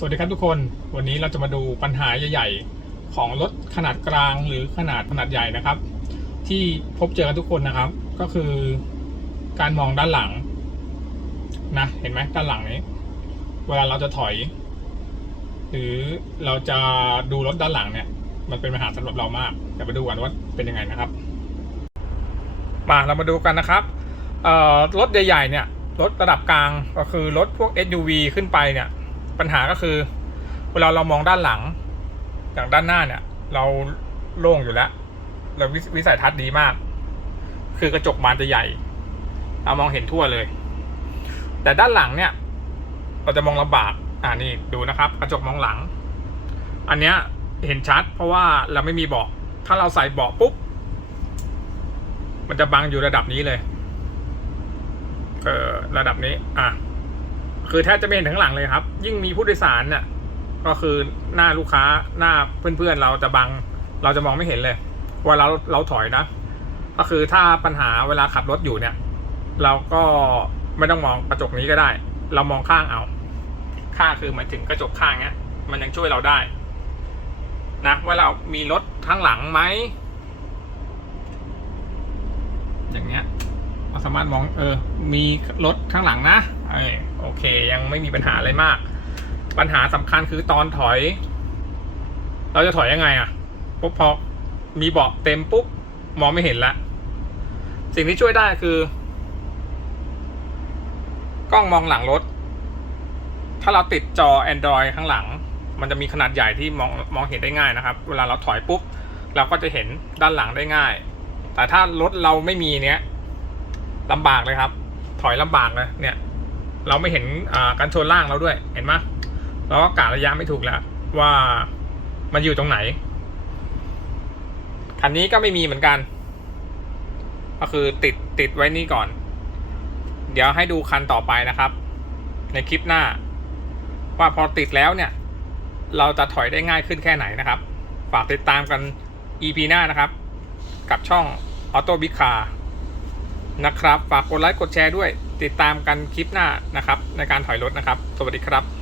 สวัสดีครับทุกคนวันนี้เราจะมาดูปัญหาใหญ่ ๆ ของรถขนาดกลางหรือขนาดขนาดใหญ่นะครับ ที่พบเจอกันทุกคนนะครับ ก็คือการมองด้านหลังนะเห็นไหมด้านหลังนี้ เวลาเราจะถอย หรือเราจะดูรถด้านหลังเนี่ย มันเป็นปัญหาสำหรับเรามากเดี๋ยวมาดูกันว่าเป็นยังไงนะครับมาเรามาดูกันนะครับรถใหญ่ๆเนี่ยรถระดับกลางก็คือรถพวก SUV ขึ้นไปเนี่ย ปัญหาก็คือ เวลาเรามองด้านหลัง อย่างด้านหน้าเนี่ย เราโล่งอยู่แล้วเราววิสัยทัศน์ดีมาก คือกระจกบานจะใหญ่ เรามองเห็นทั่วเลย แต่ด้านหลังเนี่ย เราจะมองลำบากอ่านี่ดูนะครับ กระจกมองหลัง อันเนี้ยเห็นชัด เพราะว่าเราไม่มีเบาะถ้าเราใส่เบาะปุ๊บมันจะบังอยู่ระดับนี้เลย เออระดับนี้ อะ คือแทบจะไม่เห็นทั้งหลังเลยครับ ยิ่งมีผู้โดยสารเนี่ยก็คือหน้าลูกค้าหน้าเพื่อนๆเราจะบัง เราจะมองไม่เห็นเลยวลาเราเราถอยนะ ก็คือถ้าปัญหาเวลาขับรถอยู่เนี่ย เราก็ไม่ต้องมองกระจกนี้ก็ได้ เรามองข้างเอา ข้างคือมายถึงกระจกข้างเนี้ย มันยังช่วยเราได้ นะว่าเรามีรถข้างหลังไหมอย่างเงี้ยเราสามารถมองเออ มีรถข้างหลังนะ เออโอเค ยังไม่มีปัญหาอะไรมาก ปัญหาสำคัญคือตอนถอย เราจะถอยยังไงอะ่ะปุ๊บพอมีเบาะเต็มปุ๊บมองไม่เห็นละ สิ่งที่ช่วยได้คือกล้องมองหลังรถ ถ้าเราติดจอ Android ข้างหลัง มันจะมีขนาดใหญ่ที่มองมองเห็นได้ง่ายนะครับ เวลาเราถอยปุ๊บ เราก็จะเห็นด้านหลังได้ง่าย แต่ถ้ารถเราไม่มีเนี้ยลำบากเลยครับ ถอยลำบากเลยเนี่ย เราไม่เห็นอ่ากันชนล่างเราด้วย เห็นไหมเราก็กะระยะไม่ถูกแล้ว ว่ามันอยู่ตรงไหน คันนี้ก็ไม่มีเหมือนกัน ก็คือติดติดไว้นี่ก่อน เดี๋ยวให้ดูคันต่อไปนะครับ ในคลิปหน้า ว่าพอติดแล้วเนี่ย เราจะถอยได้ง่ายขึ้นแค่ไหนนะครับ ฝากติดตามกัน EP หน้านะครับ กับช่อง Auto Big Car นะครับ ฝากกดไลค์กดแชร์ด้วย ติดตามกันคลิปหน้านะครับ ในการถอยรถนะครับ สวัสดีครับ